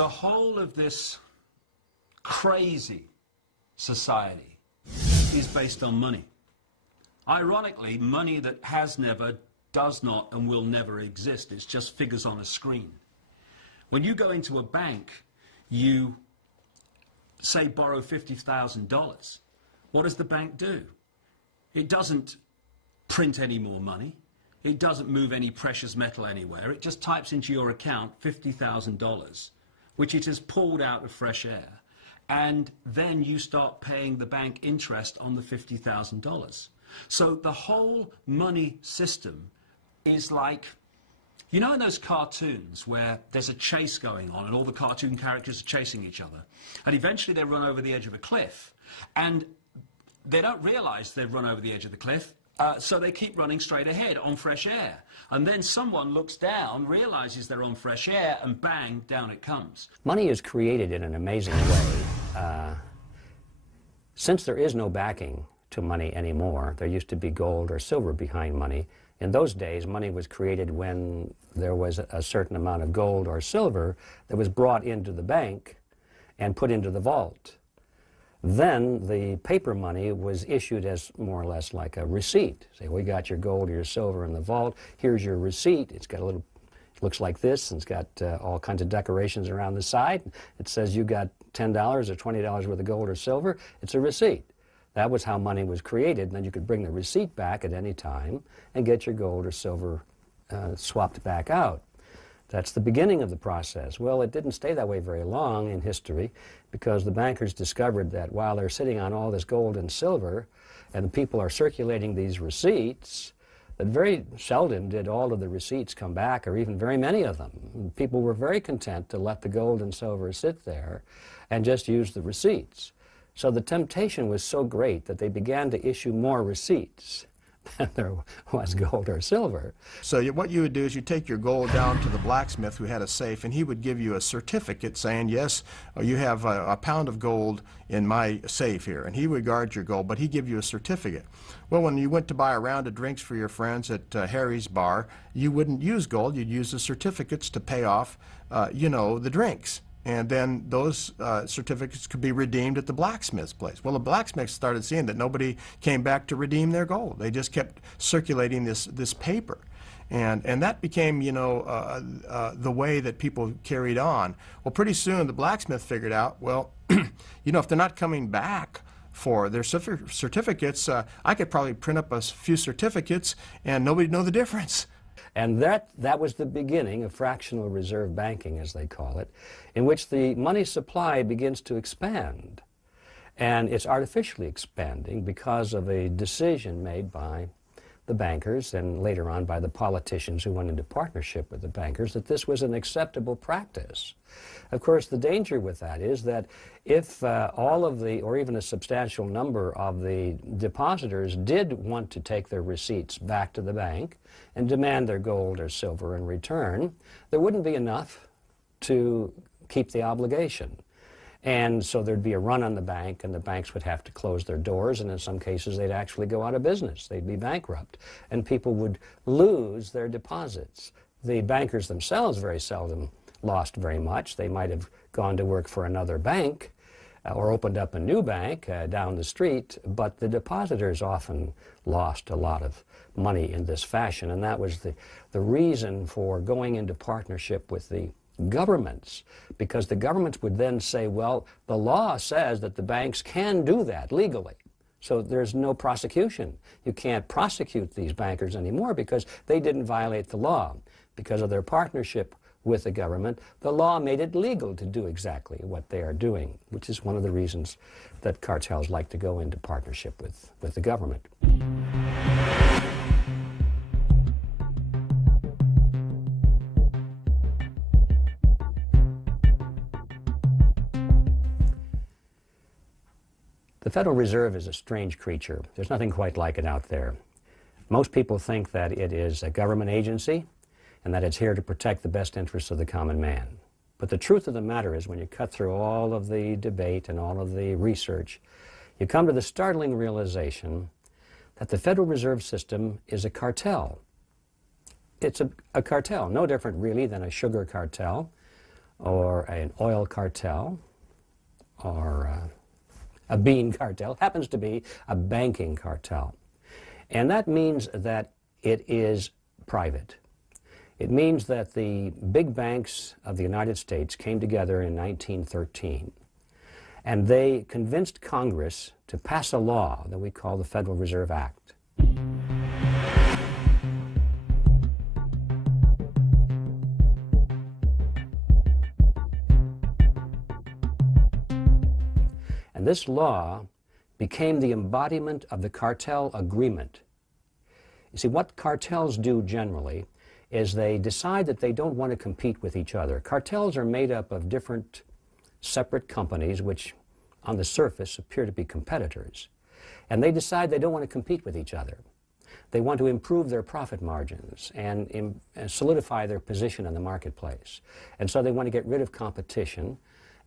The whole of this crazy society is based on money. Ironically, money that has never, does not, and will never exist. It's just figures on a screen. When you go into a bank, you, say, borrow $50,000. What does the bank do? It doesn't print any more money. It doesn't move any precious metal anywhere. It just types into your account $50,000, which it has pulled out of fresh air. And then you start paying the bank interest on the $50,000. So the whole money system is like, you know, in those cartoons where there's a chase going on and all the cartoon characters are chasing each other, and eventually they run over the edge of a cliff, and they don't realize they've run over the edge of the cliff, so they keep running straight ahead on fresh air. And then someone looks down, realizes they're on fresh air, and bang, down it comes. Money is created in an amazing way. Since there is no backing to money anymore, there used to be gold or silver behind money. In those days, money was created when there was a certain amount of gold or silver that was brought into the bank and put into the vault. Then the paper money was issued as more or less like a receipt. Say, we got your gold or your silver in the vault, here's your receipt. It's got a little, it looks like this, and it's got all kinds of decorations around the side. It says you got $10 or $20 worth of gold or silver. It's a receipt. That was how money was created, and then you could bring the receipt back at any time and get your gold or silver swapped back out. That's the beginning of the process. Well, it didn't stay that way very long in history, because the bankers discovered that while they're sitting on all this gold and silver and the people are circulating these receipts, that very seldom did all of the receipts come back, or even very many of them. People were very content to let the gold and silver sit there and just use the receipts. So the temptation was so great that they began to issue more receipts than there was gold or silver. So what you would do is you take your gold down to the blacksmith who had a safe, and he would give you a certificate saying, yes, you have a pound of gold in my safe here, and he would guard your gold, but he'd give you a certificate. Well, when you went to buy a round of drinks for your friends at Harry's bar, you wouldn't use gold, you'd use the certificates to pay off, you know, the drinks. And then those certificates could be redeemed at the blacksmith's place. Well, the blacksmiths started seeing that nobody came back to redeem their gold. They just kept circulating this paper. And that became, you know, the way that people carried on. Well, pretty soon the blacksmith figured out, well, you know, if they're not coming back for their certificates, I could probably print up a few certificates and nobody'd know the difference. And that was the beginning of fractional reserve banking, as they call it, in which the money supply begins to expand. And it's artificially expanding because of a decision made by the bankers and later on by the politicians who went into partnership with the bankers that this was an acceptable practice. Of course, the danger with that is that if all of the, or even a substantial number of the depositors did want to take their receipts back to the bank and demand their gold or silver in return, there wouldn't be enough to keep the obligation. And so there'd be a run on the bank, and the banks would have to close their doors, and in some cases they'd actually go out of business. They'd be bankrupt, and people would lose their deposits. The bankers themselves very seldom lost very much. They might have gone to work for another bank or opened up a new bank down the street, but the depositors often lost a lot of money in this fashion, and that was the reason for going into partnership with the governments, because the governments would then say, well, the law says that the banks can do that legally, so there's no prosecution. You can't prosecute these bankers anymore because they didn't violate the law. Because of their partnership with the government, the law made it legal to do exactly what they are doing, which is one of the reasons that cartels like to go into partnership with the government. The Federal Reserve is a strange creature. There's nothing quite like it out there. Most people think that it is a government agency and that it's here to protect the best interests of the common man. But the truth of the matter is, when you cut through all of the debate and all of the research, you come to the startling realization that the Federal Reserve System is a cartel. It's a cartel, no different really than a sugar cartel or an oil cartel or a bean cartel, happens to be a banking cartel. And that means that it is private. It means that the big banks of the United States came together in 1913, and they convinced Congress to pass a law that we call the Federal Reserve Act. And this law became the embodiment of the cartel agreement. You see, what cartels do generally is they decide that they don't want to compete with each other. Cartels are made up of different separate companies which on the surface appear to be competitors. And they decide they don't want to compete with each other. They want to improve their profit margins and solidify their position in the marketplace. And so they want to get rid of competition,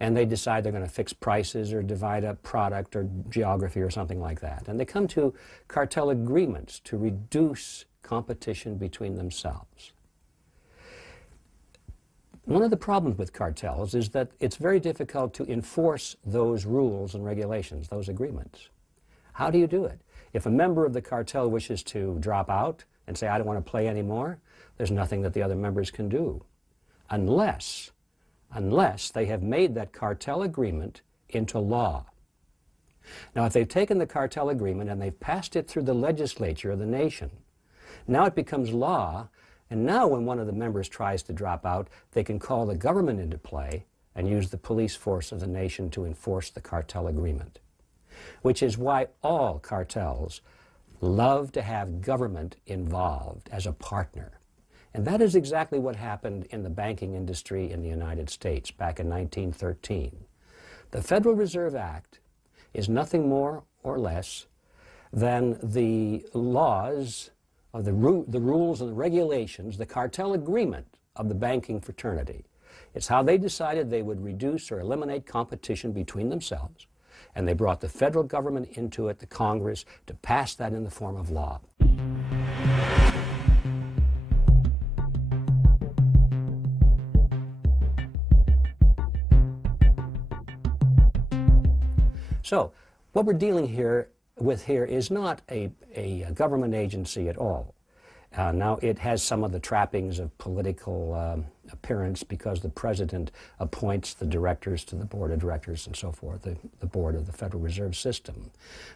and they decide they're going to fix prices or divide up product or geography or something like that. And they come to cartel agreements to reduce competition between themselves. One of the problems with cartels is that it's very difficult to enforce those rules and regulations, those agreements. How do you do it? If a member of the cartel wishes to drop out and say, I don't want to play anymore, there's nothing that the other members can do, unless they have made that cartel agreement into law. Now, if they've taken the cartel agreement and they've passed it through the legislature of the nation, now it becomes law, and now when one of the members tries to drop out, they can call the government into play and use the police force of the nation to enforce the cartel agreement, which is why all cartels love to have government involved as a partner. And that is exactly what happened in the banking industry in the United States back in 1913. The Federal Reserve Act is nothing more or less than the laws, or the rules and the regulations, the cartel agreement of the banking fraternity. It's how they decided they would reduce or eliminate competition between themselves, and they brought the federal government into it, the Congress, to pass that in the form of law. So, what we're dealing with here is not a government agency at all. Now, it has some of the trappings of political appearance because the president appoints the directors to the board of directors and so forth, the board of the Federal Reserve System.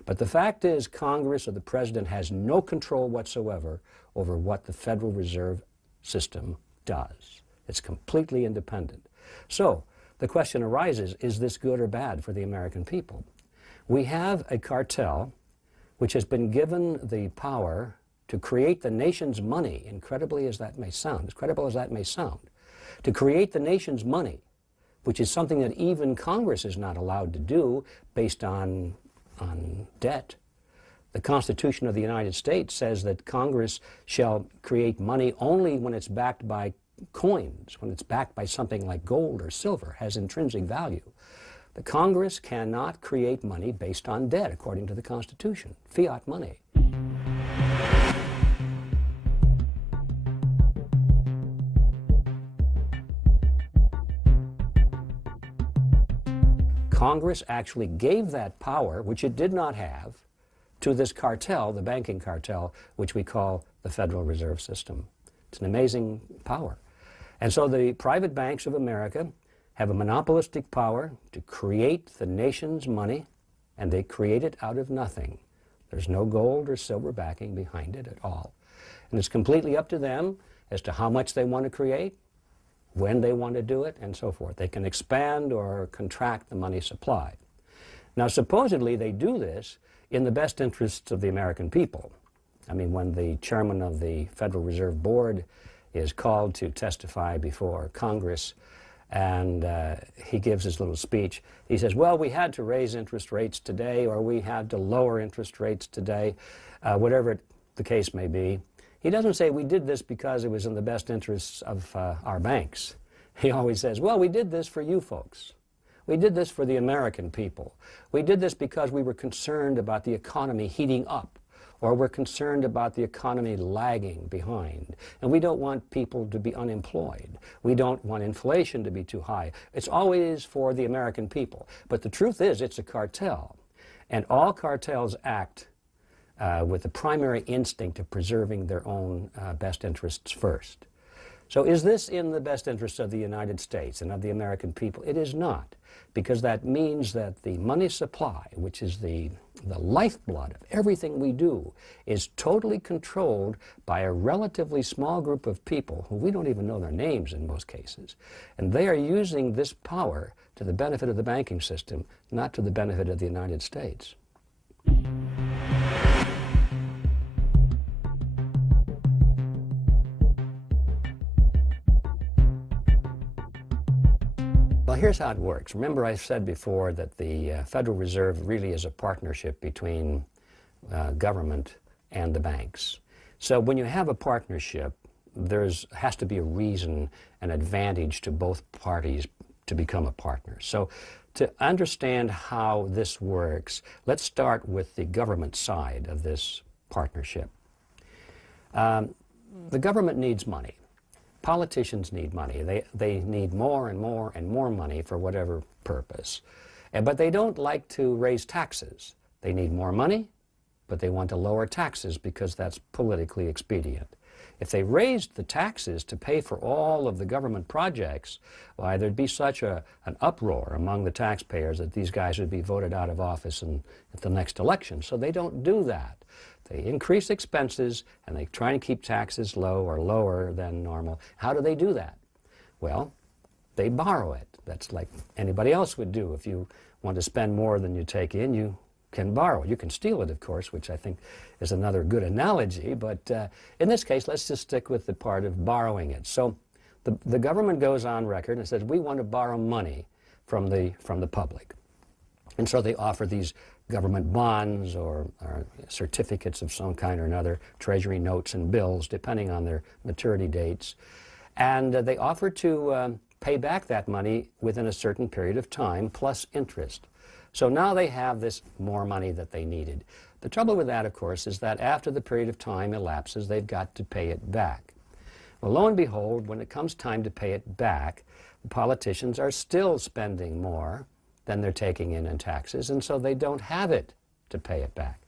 But the fact is, Congress or the president has no control whatsoever over what the Federal Reserve System does. It's completely independent. So, the question arises, is this good or bad for the American people? We have a cartel which has been given the power to create the nation's money, incredibly as that may sound, as credible as that may sound, to create the nation's money, which is something that even Congress is not allowed to do based on debt. The Constitution of the United States says that Congress shall create money only when it's backed by coins, when it's backed by something like gold or silver, has intrinsic value. The Congress cannot create money based on debt, according to the Constitution, fiat money. Congress actually gave that power, which it did not have, to this cartel, the banking cartel, which we call the Federal Reserve System. It's an amazing power. And so the private banks of America have a monopolistic power to create the nation's money, and they create it out of nothing. There's no gold or silver backing behind it at all. And it's completely up to them as to how much they want to create, when they want to do it, and so forth. They can expand or contract the money supply. Now, supposedly they do this in the best interests of the American people. I mean, when the chairman of the Federal Reserve Board is called to testify before Congress, and he gives his little speech. He says, well, we had to raise interest rates today, or we had to lower interest rates today, whatever the case may be. He doesn't say we did this because it was in the best interests of our banks. He always says, well, we did this for you folks. We did this for the American people. We did this because we were concerned about the economy heating up, or we're concerned about the economy lagging behind. And we don't want people to be unemployed. We don't want inflation to be too high. It's always for the American people. But the truth is, it's a cartel. And all cartels act with the primary instinct of preserving their own best interests first. So is this in the best interest of the United States and of the American people? It is not, because that means that the money supply, which is the lifeblood of everything we do, is totally controlled by a relatively small group of people who we don't even know their names in most cases. And they are using this power to the benefit of the banking system, not to the benefit of the United States. Well, here's how it works. Remember, I said before that the Federal Reserve really is a partnership between government and the banks. So when you have a partnership, there has to be a reason, an advantage to both parties to become a partner. So to understand how this works, let's start with the government side of this partnership. The government needs money. Politicians need money. They need more and more and more money for whatever purpose. But they don't like to raise taxes. They need more money, but they want to lower taxes because that's politically expedient. If they raised the taxes to pay for all of the government projects, why, there'd be such an uproar among the taxpayers that these guys would be voted out of office at the next election. So they don't do that. They increase expenses, and they try and keep taxes low or lower than normal. How do they do that? Well, they borrow it. That's like anybody else would do. If you want to spend more than you take in, you can borrow. You can steal it, of course, which I think is another good analogy. But in this case, let's just stick with the part of borrowing it. So the government goes on record and says, we want to borrow money from the public. And so they offer these government bonds or certificates of some kind or another, treasury notes and bills, depending on their maturity dates. And they offer to pay back that money within a certain period of time, plus interest. So now they have this more money that they needed. The trouble with that, of course, is that after the period of time elapses, they've got to pay it back. Well, lo and behold, when it comes time to pay it back, the politicians are still spending more than they're taking in taxes, and so they don't have it to pay it back.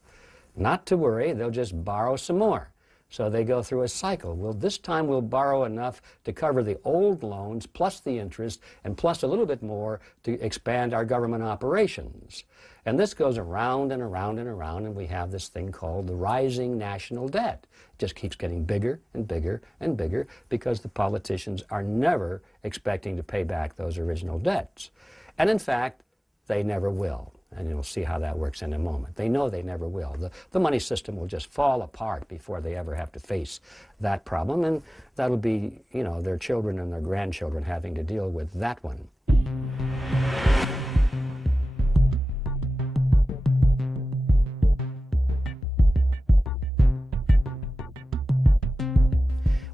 Not to worry, they'll just borrow some more. So they go through a cycle. Well, this time we'll borrow enough to cover the old loans, plus the interest, and plus a little bit more to expand our government operations. And this goes around and around and around, and we have this thing called the rising national debt. It just keeps getting bigger and bigger and bigger because the politicians are never expecting to pay back those original debts. And in fact, they never will. And you'll see how that works in a moment. They know they never will. The money system will just fall apart before they ever have to face that problem, and that'll be, you know, their children and their grandchildren having to deal with that one.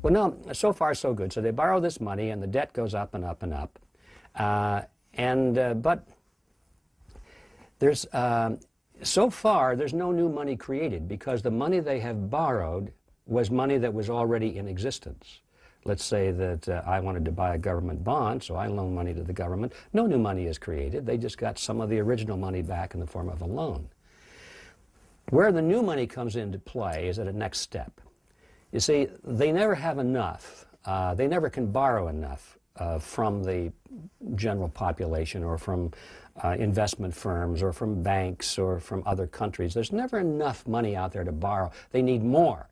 Well, no, so far so good. So they borrow this money, and the debt goes up and up and up. But there's, so far, there's no new money created because the money they have borrowed was money that was already in existence. Let's say that I wanted to buy a government bond, so I loan money to the government. No new money is created. They just got some of the original money back in the form of a loan. Where the new money comes into play is at a next step. You see, they never have enough. They never can borrow enough from the general population or from investment firms or from banks or from other countries. There's never enough money out there to borrow. They need more.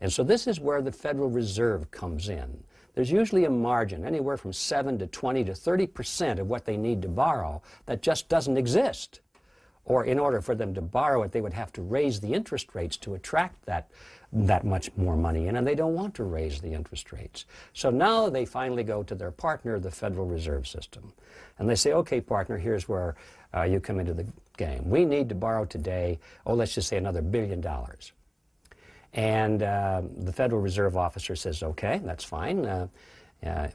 And so this is where the Federal Reserve comes in. There's usually a margin, anywhere from 7 to 20 to 30% of what they need to borrow that just doesn't exist. Or in order for them to borrow it, they would have to raise the interest rates to attract that much more money in, and they don't want to raise the interest rates. So now they finally go to their partner, the Federal Reserve System. And they say, okay, partner, here's where you come into the game. We need to borrow today, let's just say another $1 billion. And the Federal Reserve officer says, okay, that's fine.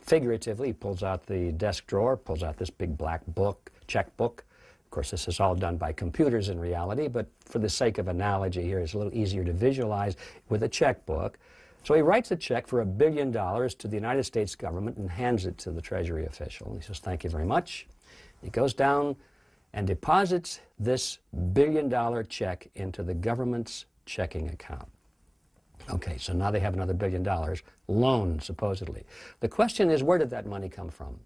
Figuratively, he pulls out the desk drawer, pulls out this big black book, checkbook, course, this is all done by computers in reality, but for the sake of analogy here, it's a little easier to visualize with a checkbook. So he writes a check for $1 billion to the United States government and hands it to the Treasury official. He says, "Thank you very much." He goes down and deposits this $1 billion check into the government's checking account. Okay, so now they have another $1 billion loan, supposedly. The question is, where did that money come from?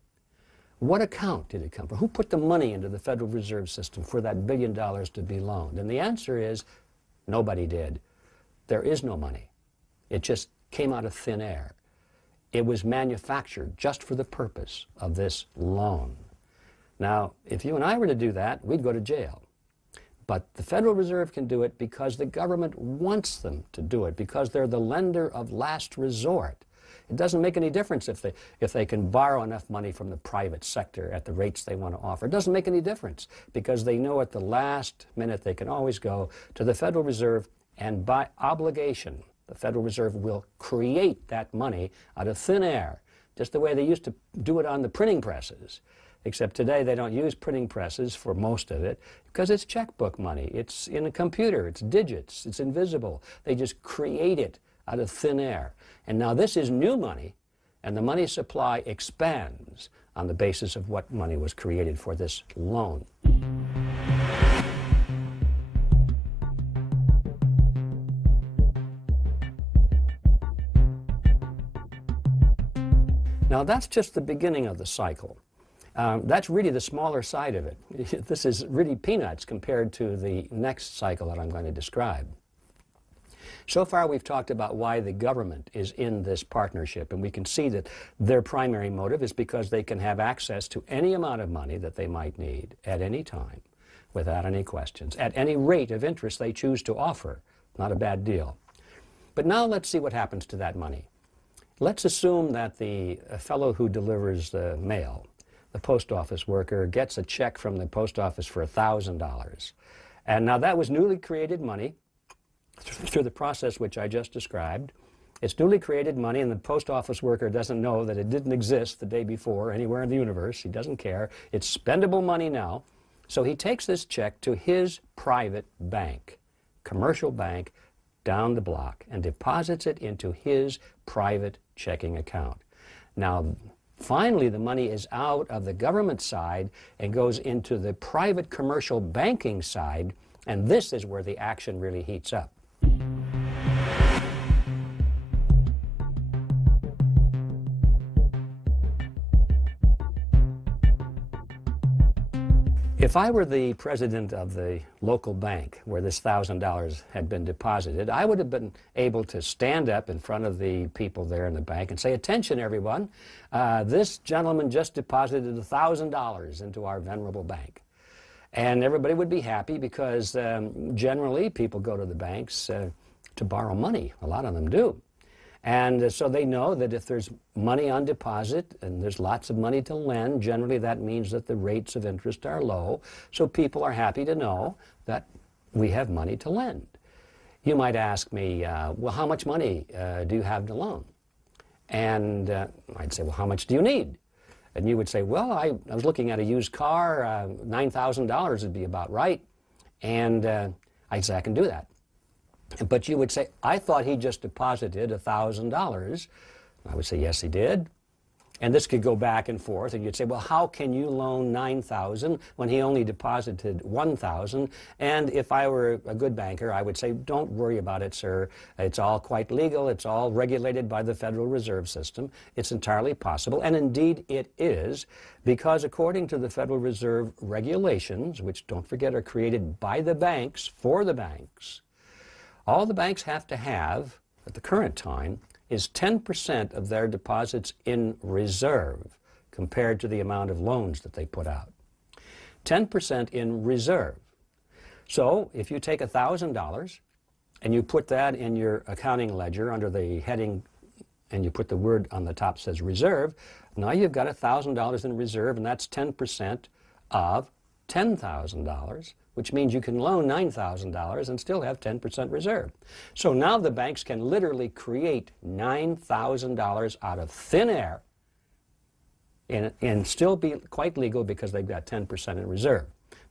What account did it come from? Who put the money into the Federal Reserve System for that $1 billion to be loaned? And the answer is, nobody did. There is no money. It just came out of thin air. It was manufactured just for the purpose of this loan. Now, if you and I were to do that, we'd go to jail. But the Federal Reserve can do it because the government wants them to do it, because they're the lender of last resort. It doesn't make any difference if they can borrow enough money from the private sector at the rates they want to offer. It doesn't make any difference because they know at the last minute they can always go to the Federal Reserve, and by obligation, the Federal Reserve will create that money out of thin air, just the way they used to do it on the printing presses. Except today they don't use printing presses for most of it because it's checkbook money. It's in a computer, it's digits, it's invisible. They just create it out of thin air. And now this is new money, and the money supply expands on the basis of what money was created for this loan. Now that's just the beginning of the cycle. That's really the smaller side of it. This is really peanuts compared to the next cycle that I'm going to describe. So far we've talked about why the government is in this partnership, and we can see that their primary motive is because they can have access to any amount of money that they might need at any time without any questions, at any rate of interest they choose to offer. Not a bad deal. But now let's see what happens to that money. Let's assume that the fellow who delivers the mail, the post office worker, gets a check from the post office for $1,000. And now that was newly created money through the process which I just described. It's newly created money, and the post office worker doesn't know that it didn't exist the day before anywhere in the universe. He doesn't care. It's spendable money now. So he takes this check to his private bank, commercial bank down the block, and deposits it into his private checking account. Now, finally, the money is out of the government side and goes into the private commercial banking side, and this is where the action really heats up. If I were the president of the local bank where this $1,000 had been deposited, I would have been able to stand up in front of the people there in the bank and say, "Attention, everyone, this gentleman just deposited $1,000 into our venerable bank." And everybody would be happy because generally people go to the banks to borrow money. A lot of them do. And so they know that if there's money on deposit and there's lots of money to lend, generally that means that the rates of interest are low. So people are happy to know that we have money to lend. You might ask me, well, how much money do you have to loan? And I'd say, well, how much do you need? And you would say, well, I was looking at a used car, $9,000 would be about right. And I'd say, I can do that. But you would say, I thought he just deposited $1,000. I would say, yes, he did. And this could go back and forth, and you'd say, well, how can you loan $9,000 when he only deposited $1,000? And if I were a good banker, I would say, don't worry about it, sir. It's all quite legal. It's all regulated by the Federal Reserve System. It's entirely possible, and indeed it is, because according to the Federal Reserve regulations, which, don't forget, are created by the banks for the banks, all the banks have to have, at the current time, is 10% of their deposits in reserve compared to the amount of loans that they put out. 10% in reserve. So if you take $1,000 and you put that in your accounting ledger under the heading, and you put the word on the top that says reserve, now you've got $1,000 in reserve, and that's 10% of $10,000, which means you can loan $9,000 and still have 10% reserve. So now the banks can literally create $9,000 out of thin air and still be quite legal because they've got 10% in reserve.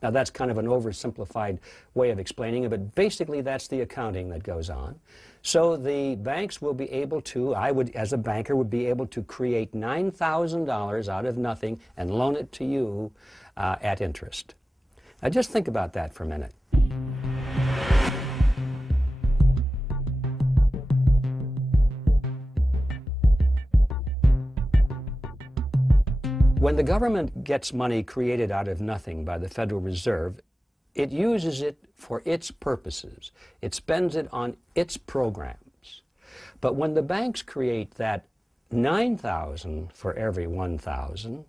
Now, that's kind of an oversimplified way of explaining it, but basically that's the accounting that goes on. So the banks will be able to, I would, as a banker, would be able to create $9,000 out of nothing and loan it to you at interest. Now, just think about that for a minute. When the government gets money created out of nothing by the Federal Reserve, it uses it for its purposes. It spends it on its programs. But when the banks create that 9,000 for every 1,000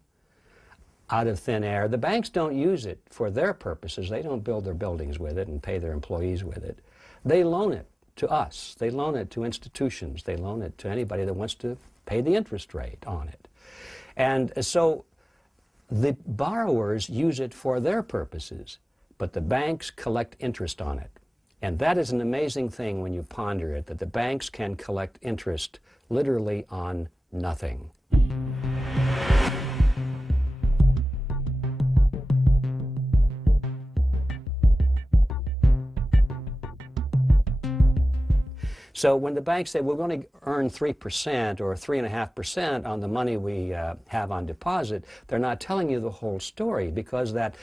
out of thin air, the banks don't use it for their purposes. They don't build their buildings with it and pay their employees with it. They loan it to us. They loan it to institutions. They loan it to anybody that wants to pay the interest rate on it. And so the borrowers use it for their purposes, but the banks collect interest on it. And that is an amazing thing when you ponder it, that the banks can collect interest literally on nothing. So when the banks say we're going to earn 3% or 3.5% on the money we have on deposit, they're not telling you the whole story, because that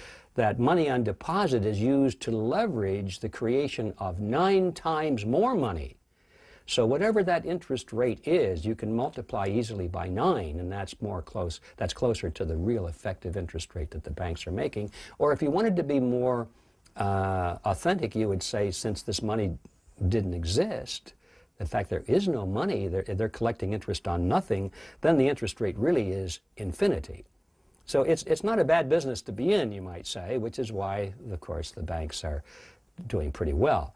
money on deposit is used to leverage the creation of 9 times more money. So whatever that interest rate is, you can multiply easily by 9, and that's closer to the real effective interest rate that the banks are making. Or if you wanted to be more authentic, you would say, since this money didn't exist, in fact, there is no money, they're collecting interest on nothing, then the interest rate really is infinity. So it's not a bad business to be in, you might say, which is why, of course, the banks are doing pretty well.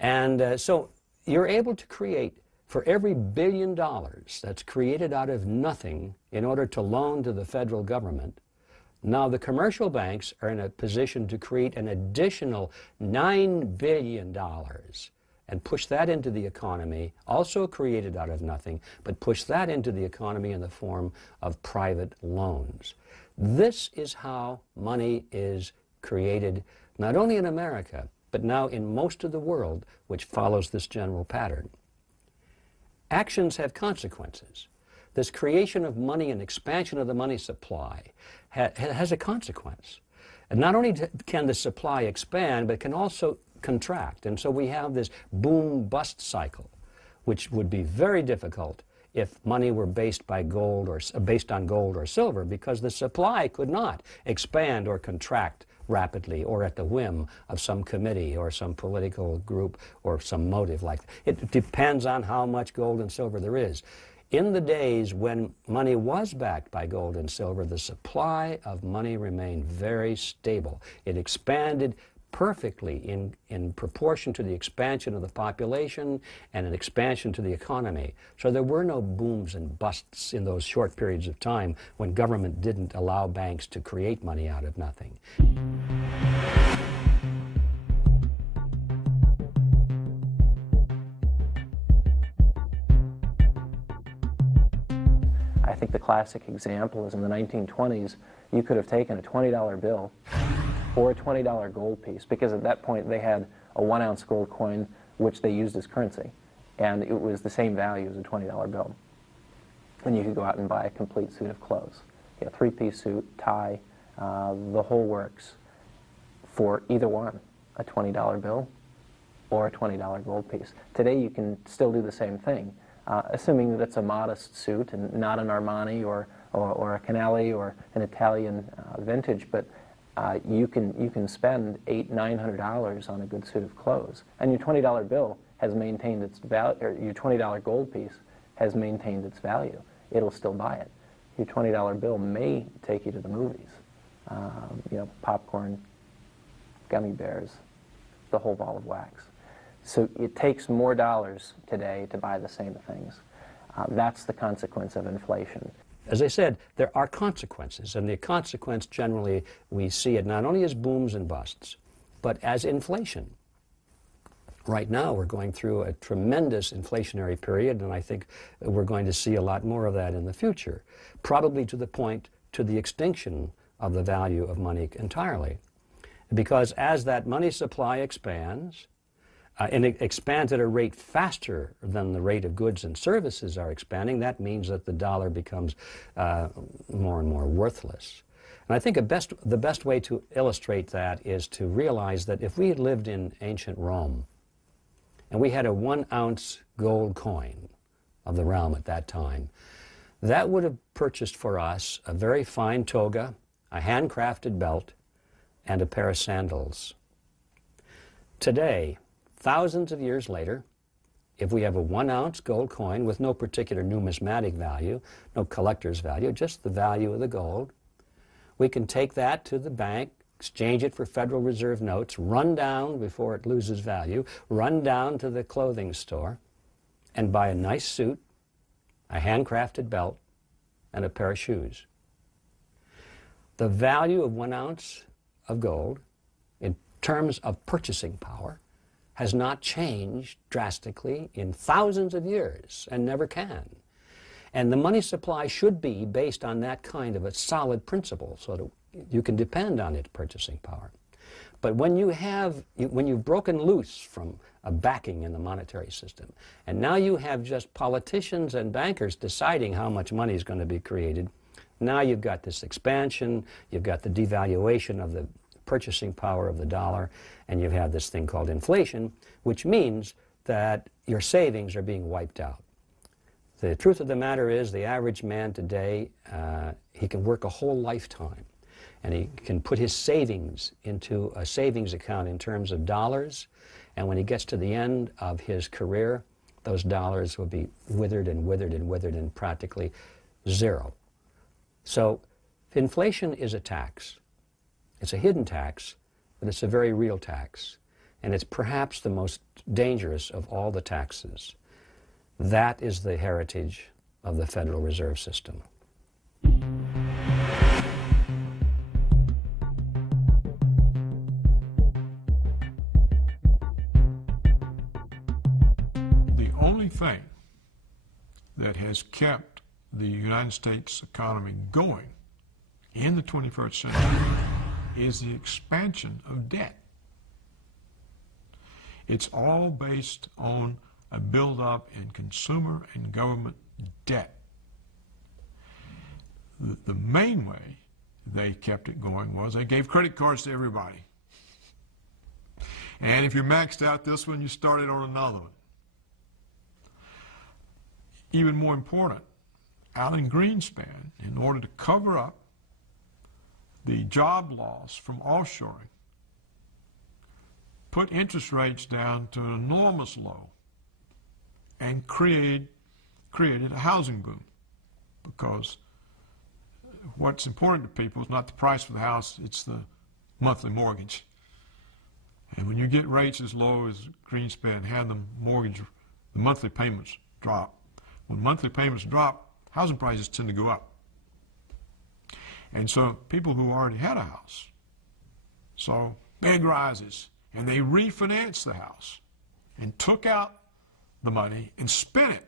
And so you're able to create, for every $1 billion that's created out of nothing in order to loan to the federal government, now the commercial banks are in a position to create an additional $9 billion and push that into the economy, also created out of nothing, but push that into the economy in the form of private loans. This is how money is created, not only in America, but now in most of the world, which follows this general pattern. Actions have consequences. This creation of money and expansion of the money supply has a consequence. And not only can the supply expand, but it can also contract. And so we have this boom-bust cycle, which would be very difficult if money were based on gold or silver, because the supply could not expand or contract rapidly or at the whim of some committee or some political group or some motive like that. It depends on how much gold and silver there is. In the days when money was backed by gold and silver, the supply of money remained very stable. It expanded perfectly in proportion to the expansion of the population and an expansion to the economy. So there were no booms and busts in those short periods of time when government didn't allow banks to create money out of nothing. I think the classic example is in the 1920s, you could have taken a $20 bill or a $20 gold piece, because at that point they had a 1-ounce gold coin which they used as currency, and it was the same value as a $20 bill. And you could go out and buy a complete suit of clothes, a 3-piece suit, tie, the whole works, for either one, a $20 bill or a $20 gold piece. Today you can still do the same thing, assuming that it's a modest suit and not an Armani or a Canali or an Italian vintage, but you can spend $800–900 on a good suit of clothes, and your $20 bill has maintained its value, or your $20 gold piece has maintained its value. It'll still buy it. Your $20 bill may take you to the movies, popcorn, gummy bears, the whole ball of wax. So it takes more dollars today to buy the same things. That's the consequence of inflation. As I said, there are consequences, and the consequence generally we see it not only as booms and busts, but as inflation. Right now we're going through a tremendous inflationary period, and I think we're going to see a lot more of that in the future, probably to the extinction of the value of money entirely. Because as that money supply expands, and it expands at a rate faster than the rate of goods and services are expanding, that means that the dollar becomes more and more worthless. And I think the best way to illustrate that is to realize that if we had lived in ancient Rome and we had a 1-ounce gold coin of the realm at that time, that would have purchased for us a very fine toga, a handcrafted belt, and a pair of sandals. Today, thousands of years later, if we have a 1-ounce gold coin with no particular numismatic value, no collector's value, just the value of the gold, we can take that to the bank, exchange it for Federal Reserve notes, run down before it loses value, run down to the clothing store and buy a nice suit, a handcrafted belt, and a pair of shoes. The value of 1 ounce of gold in terms of purchasing power has not changed drastically in thousands of years and never can. And the money supply should be based on that kind of a solid principle so that you can depend on its purchasing power. But when you've broken loose from a backing in the monetary system, and now you have just politicians and bankers deciding how much money is going to be created, now you've got this expansion, you've got the devaluation of the purchasing power of the dollar, and you have this thing called inflation, which means that your savings are being wiped out. The truth of the matter is the average man today, he can work a whole lifetime, and he can put his savings into a savings account in terms of dollars, and when he gets to the end of his career, those dollars will be withered and withered and withered and practically zero. So inflation is a tax. It's a hidden tax, but it's a very real tax, and it's perhaps the most dangerous of all the taxes. That is the heritage of the Federal Reserve System. The only thing that has kept the United States economy going in the 21st century is the expansion of debt. It's all based on a buildup in consumer and government debt. The main way they kept it going was they gave credit cards to everybody. And if you maxed out this one, you started on another one. Even more important, Alan Greenspan, in order to cover up the job loss from offshoring, put interest rates down to an enormous low and created a housing boom, because what's important to people is not the price of the house, it's the monthly mortgage. And when you get rates as low as Greenspan had them, the monthly payments drop. When monthly payments drop, housing prices tend to go up. And so people who already had a house saw big rises, and they refinanced the house and took out the money and spent it.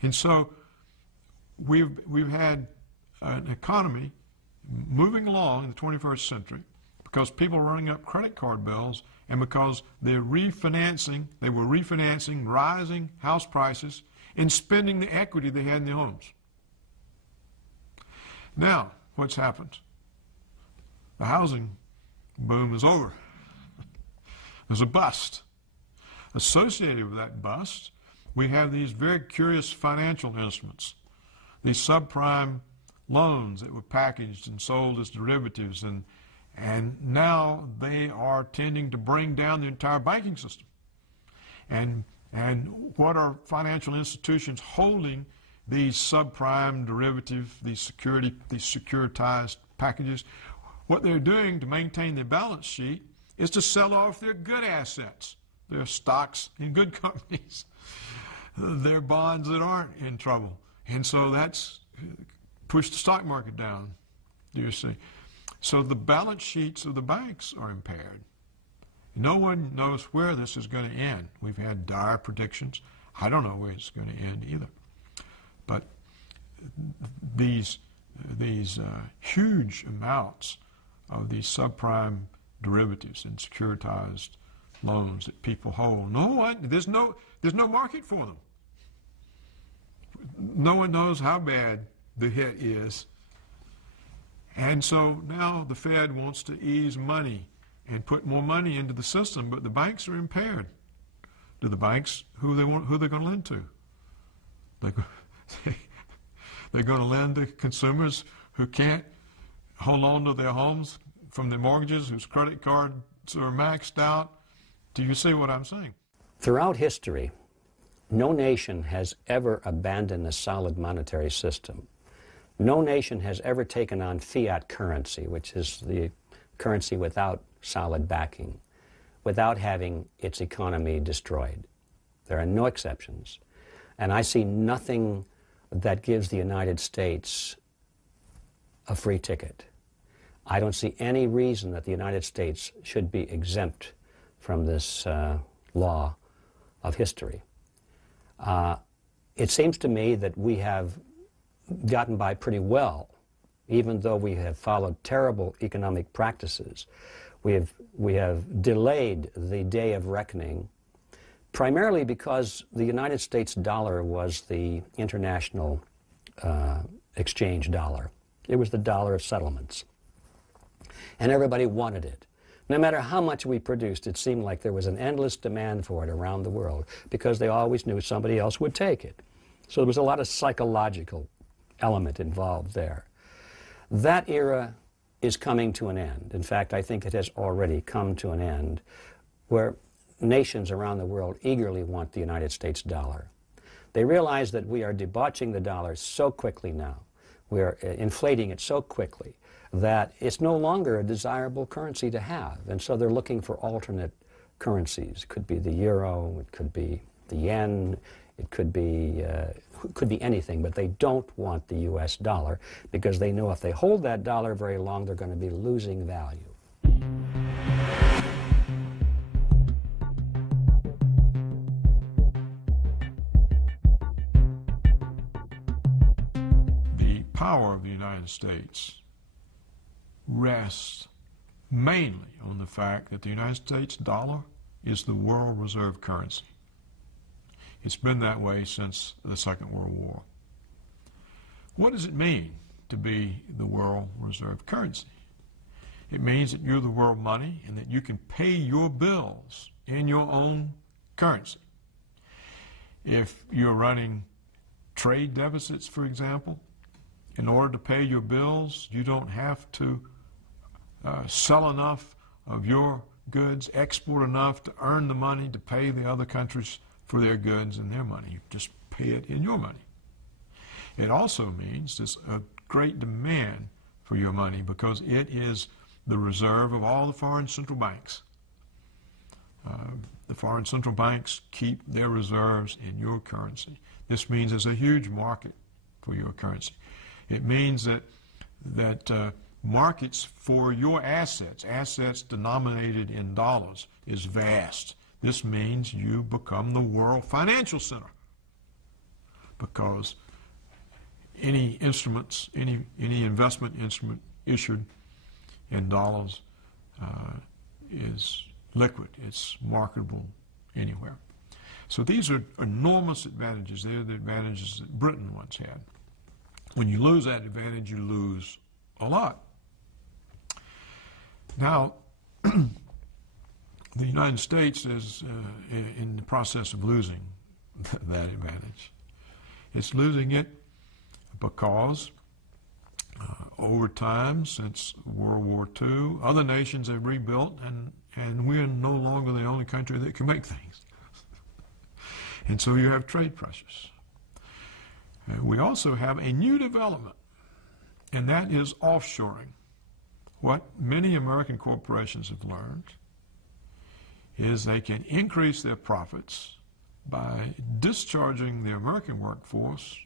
And so we've had an economy moving along in the 21st century because people are running up credit card bills, and because they were refinancing rising house prices and spending the equity they had in their homes. Now, what's happened? The housing boom is over. There's a bust. Associated with that bust, we have these very curious financial instruments, these subprime loans that were packaged and sold as derivatives, and now they are tending to bring down the entire banking system. And what are financial institutions holding these subprime derivative, these securitized packages? What they're doing to maintain their balance sheet is to sell off their good assets, their stocks in good companies, their bonds that aren't in trouble. And so that's pushed the stock market down, do you see? So the balance sheets of the banks are impaired. No one knows where this is going to end. We've had dire predictions. I don't know where it's going to end either. But these huge amounts of these subprime derivatives and securitized loans that people hold. There's no market for them. No one knows how bad the hit is. And so now the Fed wants to ease money and put more money into the system, but the banks are impaired. Do the banks, who they're going to lend to? They're going to lend to consumers who can't hold on to their homes from their mortgages, whose credit cards are maxed out. Do you see what I'm saying? Throughout history, no nation has ever abandoned a solid monetary system. No nation has ever taken on fiat currency, which is the currency without solid backing, without having its economy destroyed. There are no exceptions. And I see nothing that gives the United States a free ticket. I don't see any reason that the United States should be exempt from this law of history. It seems to me that we have gotten by pretty well, even though we have followed terrible economic practices. We have delayed the day of reckoning, primarily because the United States dollar was the international exchange dollar. It was the dollar of settlements. And everybody wanted it. No matter how much we produced, it seemed like there was an endless demand for it around the world because they always knew somebody else would take it. So there was a lot of psychological element involved there. That era is coming to an end. In fact, I think it has already come to an end, where nations around the world eagerly want the United States dollar. They realize that we are debauching the dollar so quickly now, we are inflating it so quickly, that it's no longer a desirable currency to have. And so they're looking for alternate currencies. It could be the euro, it could be the yen, it could be anything, but they don't want the US dollar because they know if they hold that dollar very long, they're going to be losing value. The power of the United States rests mainly on the fact that the United States dollar is the world reserve currency. It's been that way since the Second World War. What does it mean to be the world reserve currency? It means that you're the world money and that you can pay your bills in your own currency. If you're running trade deficits, for example, in order to pay your bills, you don't have to sell enough of your goods, export enough to earn the money to pay the other countries for their goods and their money. You just pay it in your money. It also means there's a great demand for your money because it is the reserve of all the foreign central banks. The foreign central banks keep their reserves in your currency. This means there's a huge market for your currency. It means that markets for your assets denominated in dollars, is vast. This means you become the world financial center because any instruments, any investment instrument issued in dollars is liquid. It's marketable anywhere. So these are enormous advantages. They're the advantages that Britain once had. When you lose that advantage, you lose a lot. Now, the United States is in the process of losing that advantage. It's losing it because over time, since World War II, other nations have rebuilt, and we're no longer the only country that can make things. And so you have trade pressures. We also have a new development, and that is offshoring. What many American corporations have learned is they can increase their profits by discharging the American workforce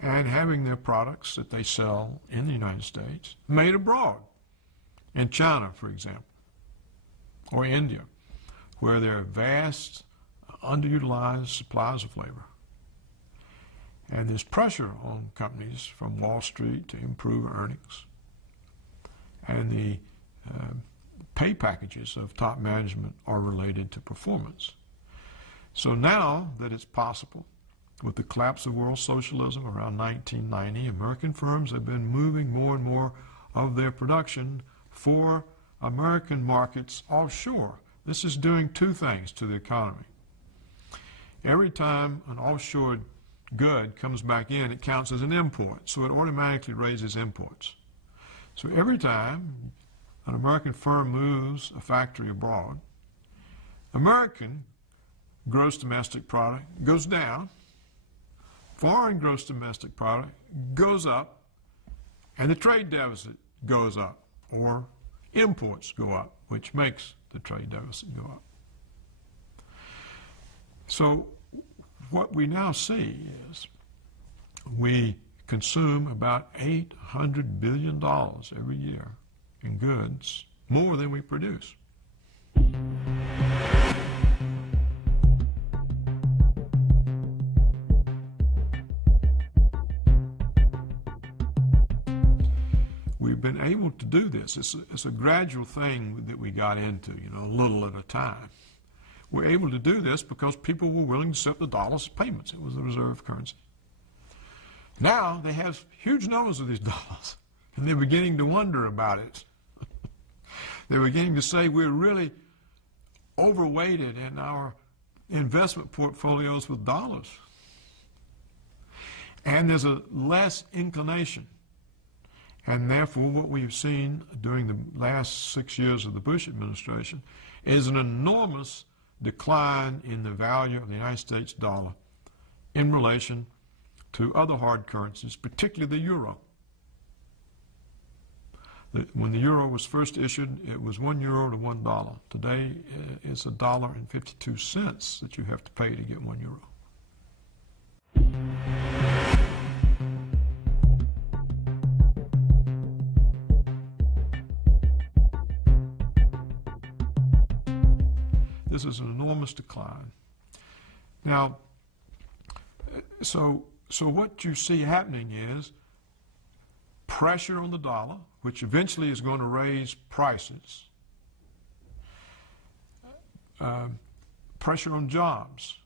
and having their products that they sell in the United States made abroad, in China, for example, or India, where there are vast, underutilized supplies of labor. And there's pressure on companies from Wall Street to improve earnings. and the pay packages of top management are related to performance. So now that it's possible, with the collapse of world socialism around 1990, American firms have been moving more and more of their production for American markets offshore. This is doing two things to the economy. Every time an offshore good comes back in, it counts as an import, so it automatically raises imports. So every time an American firm moves a factory abroad, American gross domestic product goes down, foreign gross domestic product goes up, and the trade deficit goes up, or imports go up, which makes the trade deficit go up. So what we now see is we consume about $800 billion every year in goods, more than we produce. We've been able to do this. It's a gradual thing that we got into, you know, a little at a time. We're able to do this because people were willing to accept the dollar as payments. It was the reserve currency. Now they have huge numbers of these dollars, and they're beginning to wonder about it. They're beginning to say we're really overweighted in our investment portfolios with dollars. And there's a less inclination. And therefore, what we've seen during the last 6 years of the Bush administration is an enormous decline in the value of the United States dollar in relation to other hard currencies, particularly the euro. When the euro was first issued, it was €1 to $1. Today, it's $1.52 that you have to pay to get €1. This is an enormous decline. Now, so what you see happening is pressure on the dollar, which eventually is going to raise prices, pressure on jobs.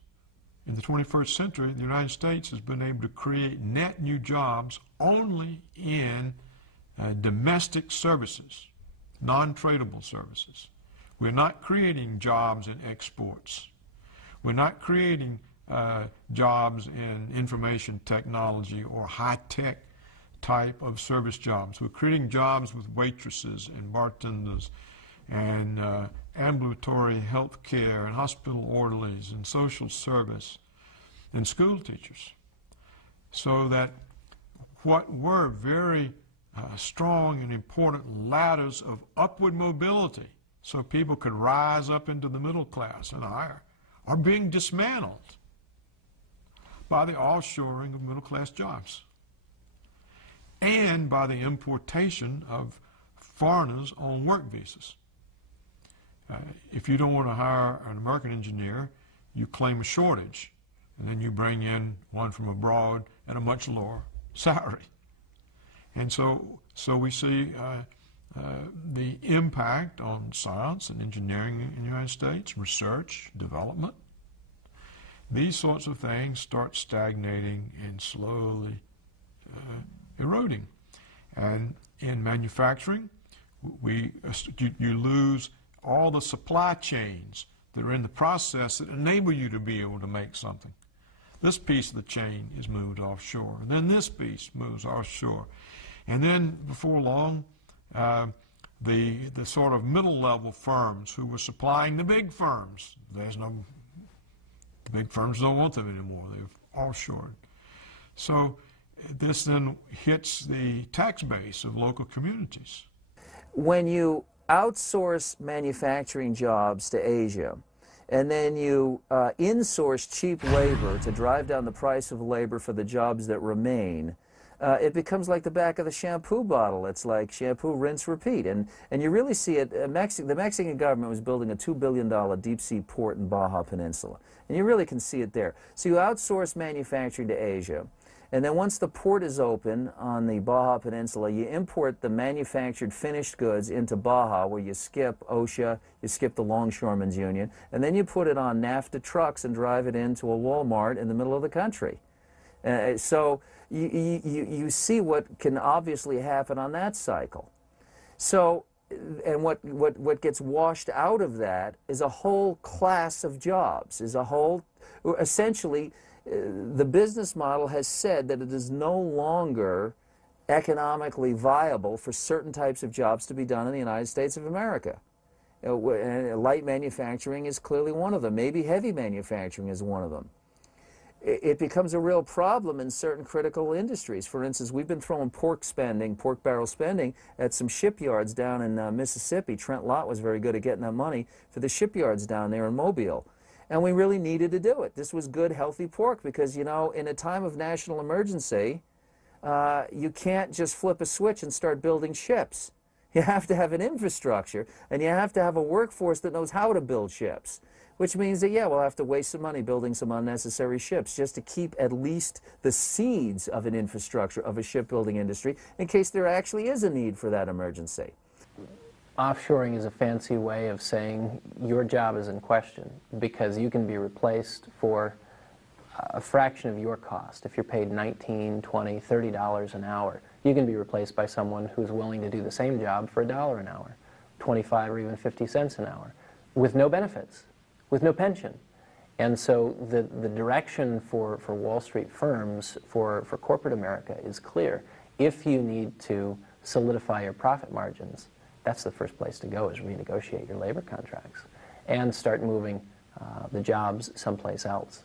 In the 21st century, the United States has been able to create net new jobs only in domestic services, non-tradable services. We're not creating jobs in exports. We're not creating jobs in information technology or high-tech type of service jobs. We're creating jobs with waitresses and bartenders and ambulatory health care and hospital orderlies and social service and school teachers. So that what were very strong and important ladders of upward mobility so people could rise up into the middle class and higher are being dismantled by the offshoring of middle class jobs and by the importation of foreigners on work visas. If you don't want to hire an American engineer, you claim a shortage, and then you bring in one from abroad at a much lower salary. And so we see the impact on science and engineering in the United States, research, development. These sorts of things start stagnating and slowly eroding. And in manufacturing, you lose all the supply chains that are in the process that enable you to be able to make something. This piece of the chain is moved offshore, and then this piece moves offshore. And then before long, the sort of middle-level firms who were supplying the big firms, the big firms don't want them anymore. They've offshored. So this then hits the tax base of local communities. When you outsource manufacturing jobs to Asia, and then you insource cheap labor to drive down the price of labor for the jobs that remain, it becomes like the back of the shampoo bottle. It's like shampoo, rinse, repeat. And you really see it. The Mexican government was building a $2 billion deep-sea port in Baja Peninsula. And you really can see it there. So you outsource manufacturing to Asia. And then once the port is open on the Baja Peninsula, you import the manufactured finished goods into Baja, where you skip OSHA, you skip the Longshoremen's Union, and then you put it on NAFTA trucks and drive it into a Walmart in the middle of the country. So you see what can obviously happen on that cycle. So, and what gets washed out of that is a whole class of jobs, is a whole, essentially, the business model has said that it is no longer economically viable for certain types of jobs to be done in the United States of America. Light manufacturing is clearly one of them. Maybe heavy manufacturing is one of them. It becomes a real problem in certain critical industries. For instance, we've been throwing pork barrel spending at some shipyards down in Mississippi. Trent Lott was very good at getting that money for the shipyards down there in Mobile. And we really needed to do it. This was good, healthy pork because, you know, in a time of national emergency, you can't just flip a switch and start building ships. You have to have an infrastructure, and you have to have a workforce that knows how to build ships, which means that, yeah, we'll have to waste some money building some unnecessary ships just to keep at least the seeds of an infrastructure of a shipbuilding industry in case there actually is a need for that emergency. Offshoring is a fancy way of saying your job is in question because you can be replaced for a fraction of your cost. If you're paid $19, $20, $30 an hour, you can be replaced by someone who's willing to do the same job for $1 an hour, 25 or even 50 cents an hour, with no benefits, with no pension. And so the direction for Wall Street firms, for corporate America is clear. If you need to solidify your profit margins, that's the first place to go, is renegotiate your labor contracts and start moving the jobs someplace else.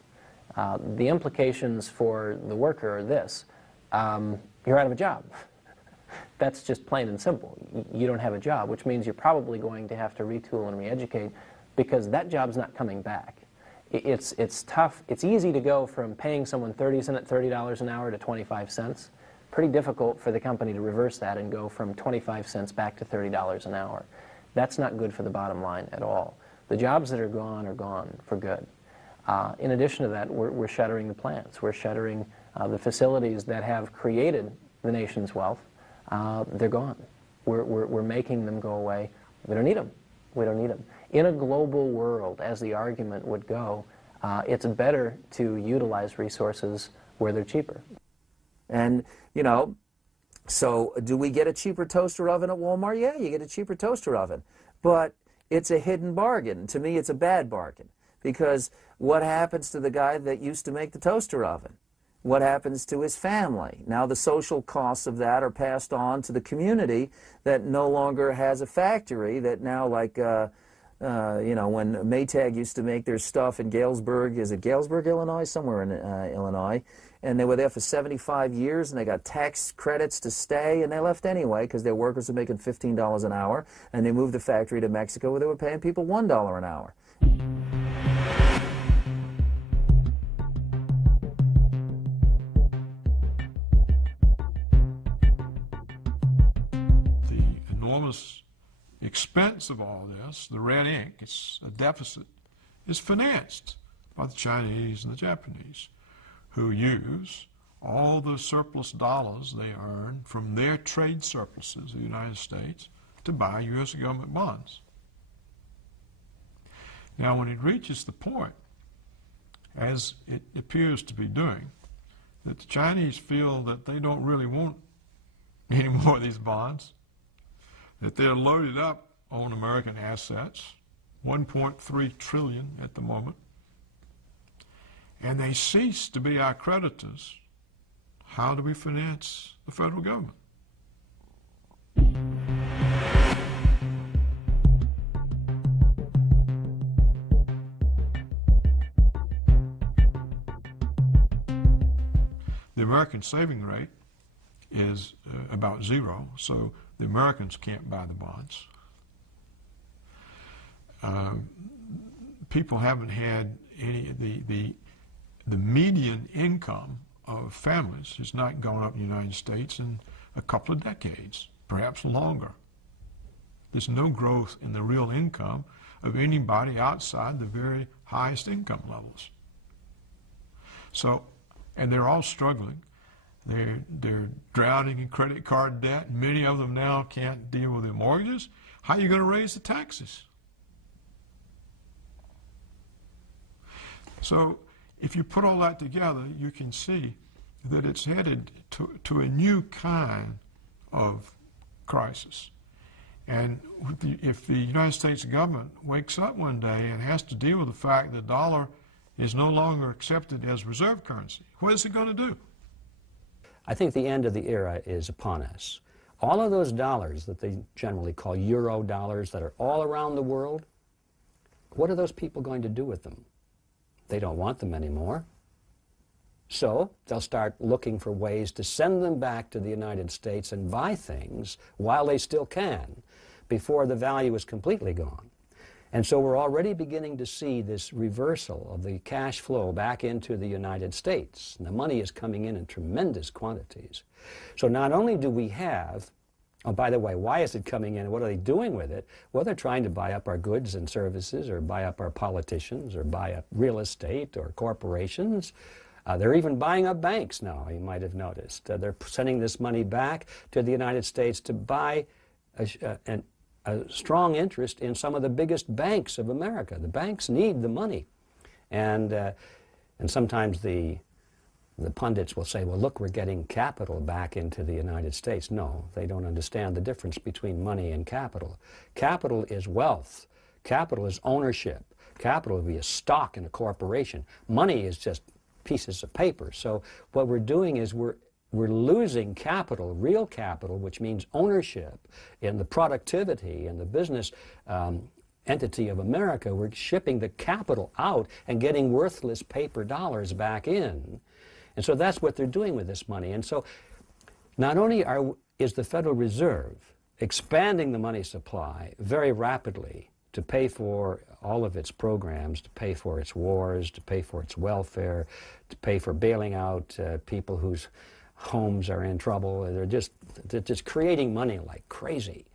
The implications for the worker are this: you're out of a job. That's just plain and simple. You don't have a job, which means you're probably going to have to retool and re-educate because that job's not coming back. It's tough. It's easy to go from paying someone $30 an hour to 25 cents. Pretty difficult for the company to reverse that and go from 25 cents back to $30 an hour. That's not good for the bottom line at all. The jobs that are gone for good. In addition to that, we're shuttering the plants. We're shuttering the facilities that have created the nation's wealth. They're gone. We're making them go away. We don't need them. We don't need them. In a global world, as the argument would go, it's better to utilize resources where they're cheaper. And, you know, so do we get a cheaper toaster oven at Walmart? Yeah, you get a cheaper toaster oven. But it's a hidden bargain. To me, it's a bad bargain. Because what happens to the guy that used to make the toaster oven? What happens to his family? Now the social costs of that are passed on to the community that no longer has a factory, that now, like, you know, when Maytag used to make their stuff in Galesburg, is it Galesburg, Illinois? Somewhere in Illinois. And they were there for 75 years, and they got tax credits to stay, and they left anyway because their workers were making $15 an hour, and they moved the factory to Mexico where they were paying people $1 an hour. The enormous expense of all this, the red ink, it's a deficit, is financed by the Chinese and the Japanese, who use all the surplus dollars they earn from their trade surpluses of the United States to buy U.S. government bonds. Now, when it reaches the point, as it appears to be doing, that the Chinese feel that they don't really want any more of these bonds, that they're loaded up on American assets, $1.3 trillion at the moment, and they cease to be our creditors, how do we finance the federal government? The American saving rate is about zero, so the Americans can't buy the bonds. People haven't had any, the median income of families has not gone up in the United States in a couple of decades, perhaps longer. There's no growth in the real income of anybody outside the very highest income levels. So, and they're all struggling. They're drowning in credit card debt. Many of them now can't deal with their mortgages. How are you going to raise the taxes? So if you put all that together, you can see that it's headed to a new kind of crisis. And if the United States government wakes up one day and has to deal with the fact that the dollar is no longer accepted as reserve currency, what is it going to do? I think the end of the era is upon us. All of those dollars that they generally call euro dollars that are all around the world, what are those people going to do with them? They don't want them anymore. So they'll start looking for ways to send them back to the United States and buy things while they still can, before the value is completely gone. And so we're already beginning to see this reversal of the cash flow back into the United States. And the money is coming in tremendous quantities. So not only do we have, oh, by the way, why is it coming in? What are they doing with it? Well, they're trying to buy up our goods and services, or buy up our politicians, or buy up real estate or corporations. They're even buying up banks now, you might have noticed. They're sending this money back to the United States to buy a strong interest in some of the biggest banks of America. The banks need the money. And sometimes the pundits will say, well, look, we're getting capital back into the United States. No, they don't understand the difference between money and capital. Capital is wealth. Capital is ownership. Capital would be a stock in a corporation. Money is just pieces of paper. So what we're doing is we're losing capital, real capital, which means ownership in the productivity and the business entity of America. We're shipping the capital out and getting worthless paper dollars back in. And so that's what they're doing with this money. And so not only is the Federal Reserve expanding the money supply very rapidly to pay for all of its programs, to pay for its wars, to pay for its welfare, to pay for bailing out people whose homes are in trouble. They're just creating money like crazy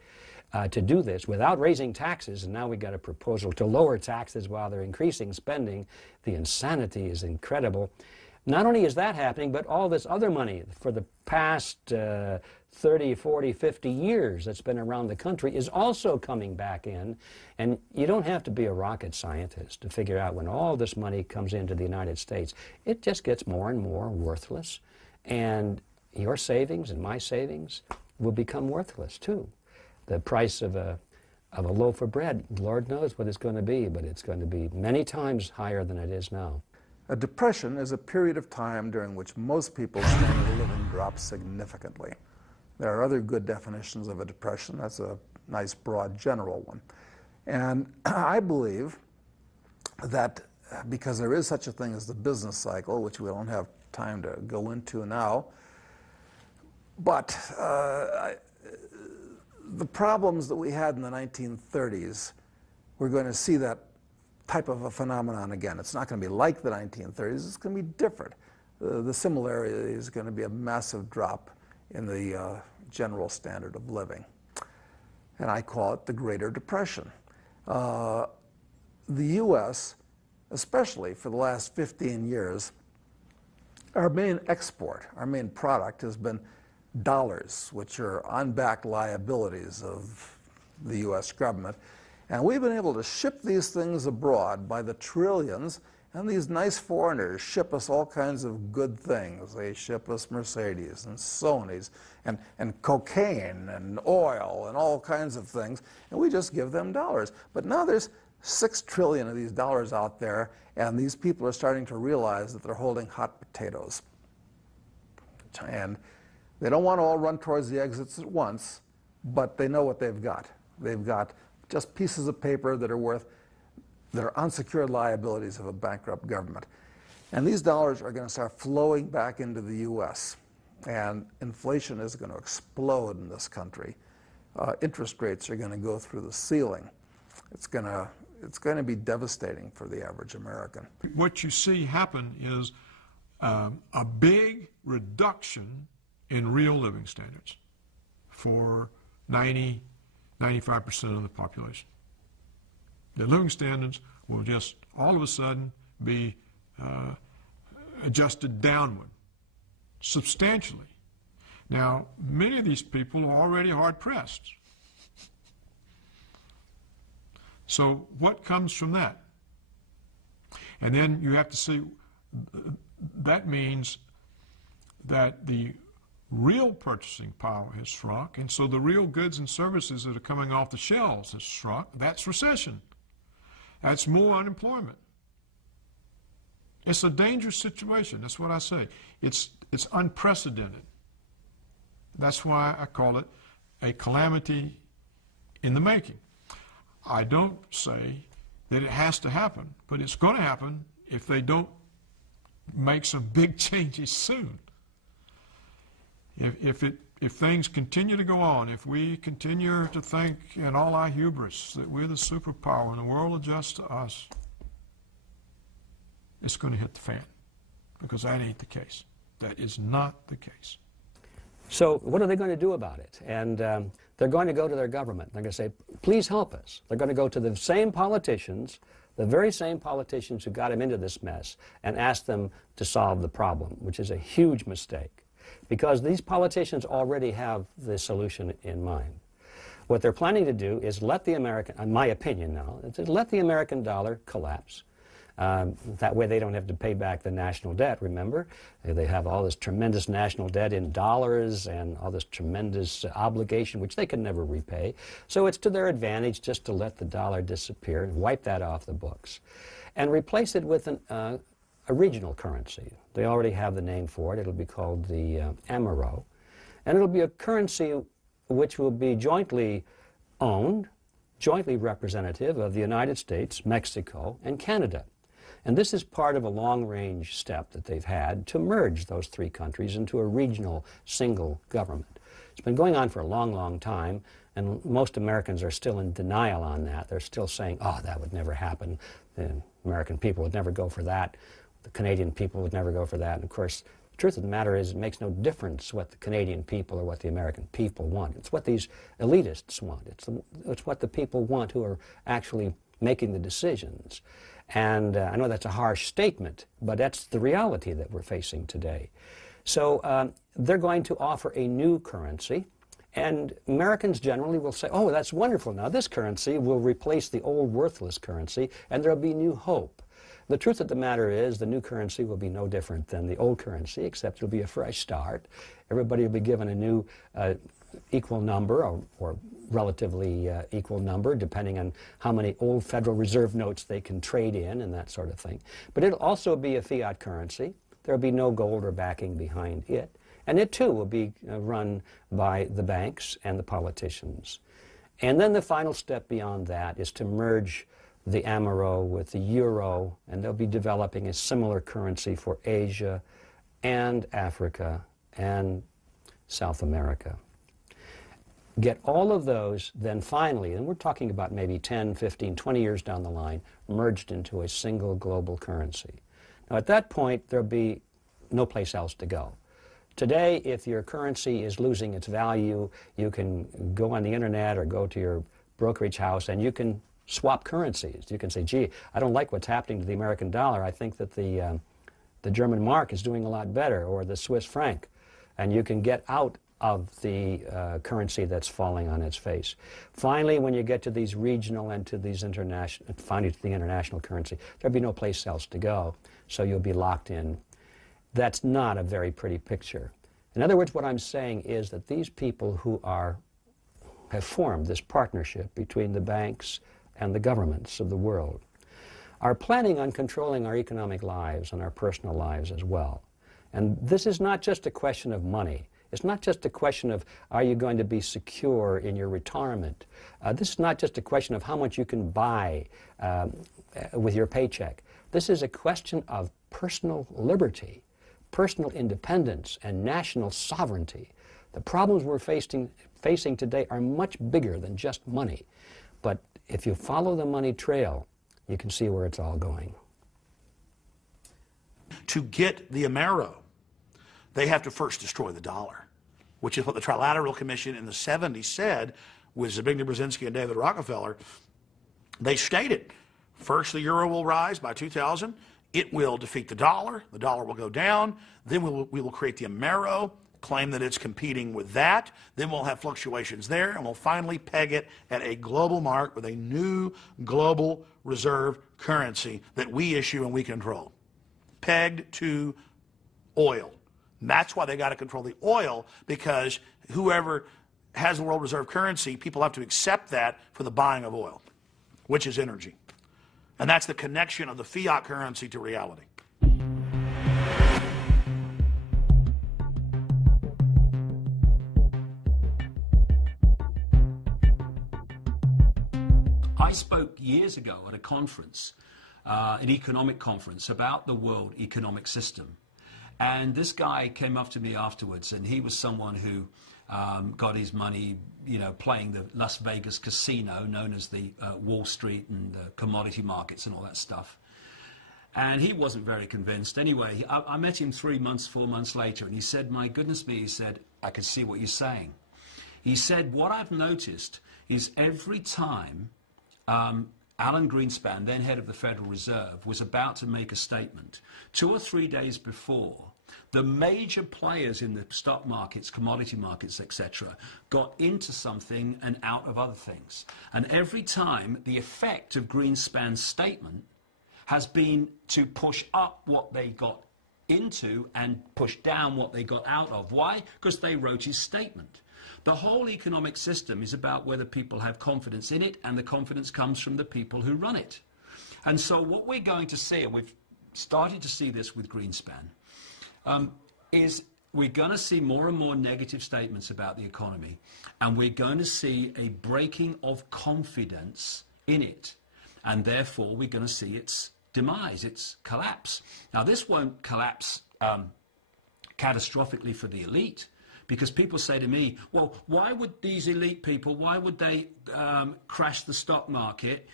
to do this without raising taxes. And now we got a proposal to lower taxes while they're increasing spending. The insanity is incredible. Not only is that happening, but all this other money for the past 30, 40, 50 years that's been around the country is also coming back in. And you don't have to be a rocket scientist to figure out when all this money comes into the United States, it just gets more and more worthless. And your savings and my savings will become worthless too. The price of a loaf of bread, Lord knows what it's going to be, but it's going to be many times higher than it is now. A depression is a period of time during which most people's standard of living drops significantly. There are other good definitions of a depression. That's a nice, broad, general one. And I believe that because there is such a thing as the business cycle, which we don't have time to go into now, but the problems that we had in the 1930s, we're going to see that type of a phenomenon again. It's not going to be like the 1930s. It's going to be different. The similarity is going to be a massive drop in the general standard of living. And I call it the Greater Depression. The U.S., especially for the last 15 years, our main export, our main product has been dollars, which are unbacked liabilities of the U.S. government. And we've been able to ship these things abroad by the trillions, and these nice foreigners ship us all kinds of good things. They ship us Mercedes and Sonys and cocaine and oil and all kinds of things, and we just give them dollars. But now there's 6 trillion of these dollars out there, and these people are starting to realize that they're holding hot potatoes. And they don't want to all run towards the exits at once, but they know what they've got. They've got just pieces of paper that are unsecured liabilities of a bankrupt government. And these dollars are going to start flowing back into the U.S. And inflation is going to explode in this country. Interest rates are going to go through the ceiling. It's going to be devastating for the average American. What you see happen is a big reduction in real living standards for 95% of the population. The living standards will just all of a sudden be adjusted downward substantially. Now, many of these people are already hard-pressed. So what comes from that? And then you have to see, that means that the real purchasing power has shrunk, and so the real goods and services that are coming off the shelves has shrunk. That's recession. That's more unemployment. It's a dangerous situation. That's what I say. It's unprecedented. That's why I call it a calamity in the making. I don't say that it has to happen, but it's going to happen if they don't make some big changes soon. If things continue to go on, if we continue to think in all our hubris that we're the superpower and the world adjusts to us, it's going to hit the fan, because that ain't the case. That is not the case. So what are they going to do about it? And they're going to go to their government. They're going to say, please help us. They're going to go to the same politicians, the very same politicians who got them into this mess, and ask them to solve the problem, which is a huge mistake, because these politicians already have the solution in mind. What they're planning to do is let the American, in my opinion now, is let the American dollar collapse. That way they don't have to pay back the national debt, remember? They have all this tremendous national debt in dollars and all this tremendous obligation, which they can never repay. So it's to their advantage just to let the dollar disappear and wipe that off the books and replace it with a regional currency. They already have the name for it. It'll be called the Amero. And it'll be a currency which will be jointly owned, jointly representative of the United States, Mexico, and Canada. And this is part of a long-range step that they've had to merge those three countries into a regional single government. It's been going on for a long, long time, and most Americans are still in denial on that. They're still saying, oh, that would never happen. The American people would never go for that. The Canadian people would never go for that. And of course, the truth of the matter is it makes no difference what the Canadian people or what the American people want. It's what these elitists want. It's what the people want who are actually making the decisions. And I know that's a harsh statement, but that's the reality that we're facing today. So they're going to offer a new currency, and Americans generally will say, oh, that's wonderful. Now this currency will replace the old worthless currency, and there'll be new hope. The truth of the matter is the new currency will be no different than the old currency, except it'll be a fresh start. Everybody will be given a new equal number or relatively equal number, depending on how many old Federal Reserve notes they can trade in and that sort of thing. But it'll also be a fiat currency. There'll be no gold or backing behind it. And it too will be run by the banks and the politicians. And then the final step beyond that is to merge the Amero with the Euro, and they'll be developing a similar currency for Asia and Africa and South America. Get all of those, then finally, and we're talking about maybe 10, 15, 20 years down the line, merged into a single global currency. Now at that point, there'll be no place else to go. Today, if your currency is losing its value, you can go on the internet or go to your brokerage house and you can swap currencies. You can say, gee, I don't like what's happening to the American dollar. I think that the German mark is doing a lot better, or the Swiss franc. And you can get out of the currency that's falling on its face. Finally, when you get to these regional and to these international, finally to the international currency, there'll be no place else to go, so you'll be locked in. That's not a very pretty picture. In other words, what I'm saying is that these people who have formed this partnership between the banks and the governments of the world are planning on controlling our economic lives and our personal lives as well. And this is not just a question of money. It's not just a question of, are you going to be secure in your retirement? This is not just a question of how much you can buy with your paycheck. This is a question of personal liberty, personal independence, and national sovereignty. The problems we're facing today are much bigger than just money. But if you follow the money trail, you can see where it's all going. To get the Amero, they have to first destroy the dollar, which is what the Trilateral Commission in the 70s said with Zbigniew Brzezinski and David Rockefeller. They stated, first the euro will rise by 2000, it will defeat the dollar will go down, then we will create the Amero, claim that it's competing with that, then we'll have fluctuations there, and we'll finally peg it at a global mark with a new global reserve currency that we issue and we control, pegged to oil. And that's why they got to control the oil, because whoever has the world reserve currency, people have to accept that for the buying of oil, which is energy. And that's the connection of the fiat currency to reality. I spoke years ago at a conference, an economic conference, about the world economic system. And this guy came up to me afterwards, and he was someone who got his money, playing the Las Vegas casino, known as the Wall Street and the commodity markets and all that stuff. And he wasn't very convinced. Anyway, I met him 3 months, 4 months later, and he said, my goodness me, he said, I can see what you're saying. He said, what I've noticed is every time Alan Greenspan, then head of the Federal Reserve, was about to make a statement, 2 or 3 days before, the major players in the stock markets, commodity markets, etc., got into something and out of other things. And every time, the effect of Greenspan's statement has been to push up what they got into and push down what they got out of. Why? Because they wrote his statement. The whole economic system is about whether people have confidence in it, and the confidence comes from the people who run it. And so what we're going to see, and we've started to see this with Greenspan, is we're going to see more and more negative statements about the economy, and we're going to see a breaking of confidence in it, and therefore we're going to see its demise, its collapse. Now, this won't collapse catastrophically for the elite, because people say to me, well, why would these elite people, why would they crash the stock market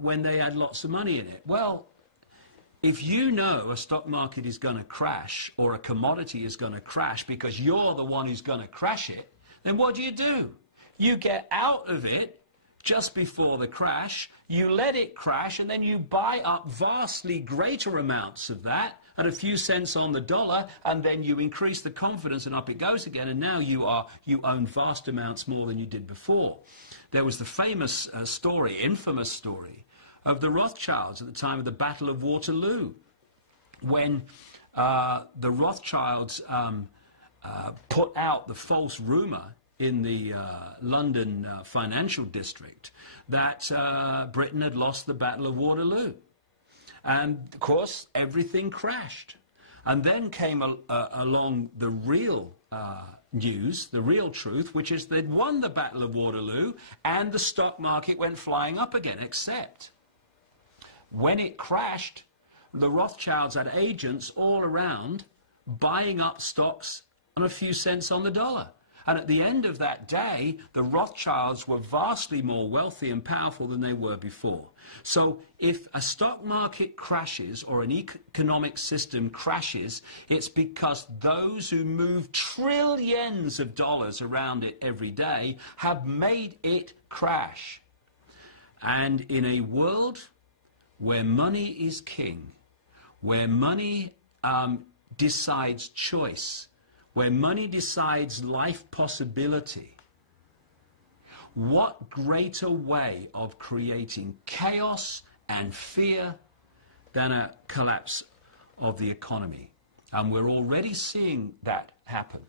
when they had lots of money in it? Well, if you know a stock market is going to crash or a commodity is going to crash because you're the one who's going to crash it, then what do? You get out of it just before the crash, you let it crash, and then you buy up vastly greater amounts of that at a few cents on the dollar, and then you increase the confidence and up it goes again, and now you own vast amounts more than you did before. There was the famous story, infamous story, of the Rothschilds at the time of the Battle of Waterloo, when the Rothschilds put out the false rumor in the London financial district that Britain had lost the Battle of Waterloo. And, of course, everything crashed. And then came along the real news, the real truth, which is they'd won the Battle of Waterloo and the stock market went flying up again, except when it crashed, the Rothschilds had agents all around buying up stocks on a few cents on the dollar. And at the end of that day, the Rothschilds were vastly more wealthy and powerful than they were before. So if a stock market crashes or an economic system crashes, it's because those who move trillions of dollars around it every day have made it crash. And in a world where money is king, where money decides choice, where money decides life possibility, what greater way of creating chaos and fear than a collapse of the economy? And we're already seeing that happen.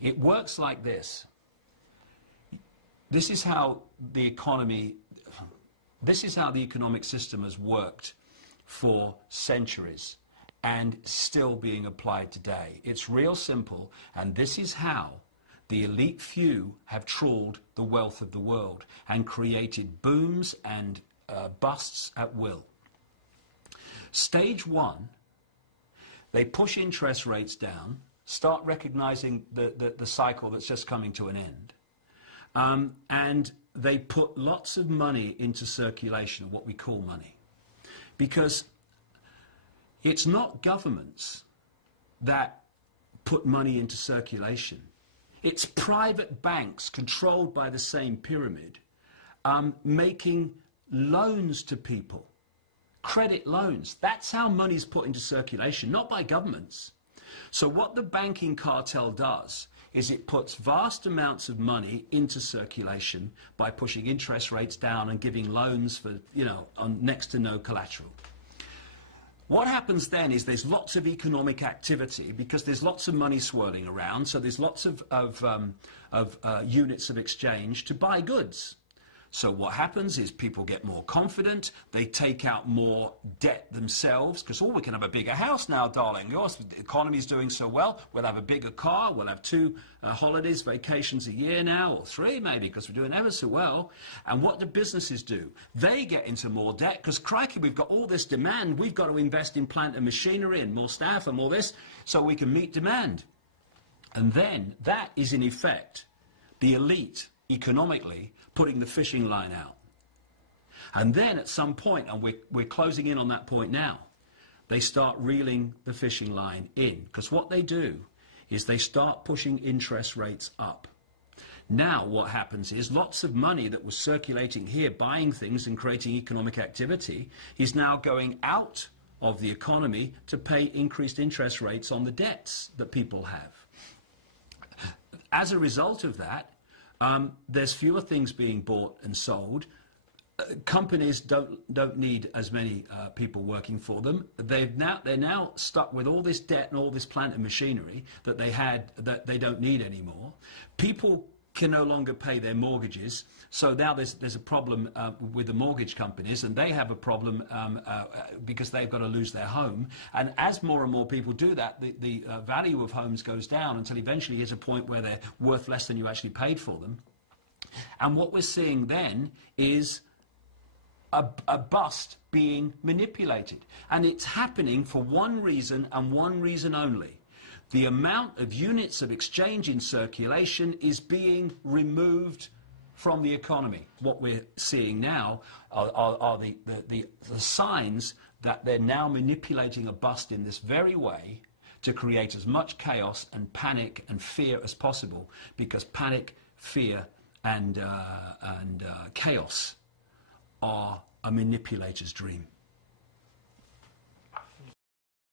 It works like this. This is how the economic system has worked for centuries and still being applied today. It's real simple, and this is how the elite few have trawled the wealth of the world and created booms and busts at will. Stage one, they push interest rates down, start recognizing the cycle that's just coming to an end, and they put lots of money into circulation, what we call money, because it's not governments that put money into circulation. It's private banks controlled by the same pyramid making loans to people Credit loans. That's how money's put into circulation, not by governments. So what the banking cartel does is it puts vast amounts of money into circulation by pushing interest rates down and giving loans for, on next to no collateral. What happens then is there's lots of economic activity because there's lots of money swirling around, so there's lots of units of exchange to buy goods. So what happens is people get more confident, they take out more debt themselves, because, we can have a bigger house now, darling. The economy's doing so well, we'll have a bigger car, we'll have 2 holidays, vacations a year now, or 3 maybe, because we're doing ever so well. And what do businesses do? They get into more debt, because crikey, we've got all this demand, we've got to invest in plant and machinery and more staff and all this, so we can meet demand. And then that is in effect the elite, economically, putting the fishing line out. And then at some point, and we're closing in on that point now, they start reeling the fishing line in. Because what they do is they start pushing interest rates up. Now what happens is lots of money that was circulating here, buying things and creating economic activity, is now going out of the economy to pay increased interest rates on the debts that people have. As a result of that, there's fewer things being bought and sold. Companies don't need as many people working for them. They're now stuck with all this debt and all this plant and machinery that they had that they don't need anymore. People can no longer pay their mortgages, so now there's a problem with the mortgage companies, and they have a problem because they've got to lose their home. And as more and more people do that, the value of homes goes down until eventually there's a point where they're worth less than you actually paid for them. And what we're seeing then is a bust being manipulated. And it's happening for one reason and one reason only. The amount of units of exchange in circulation is being removed from the economy. What we're seeing now are the signs that they're now manipulating a bust in this very way to create as much chaos and panic and fear as possible, because panic, fear and chaos are a manipulator's dream.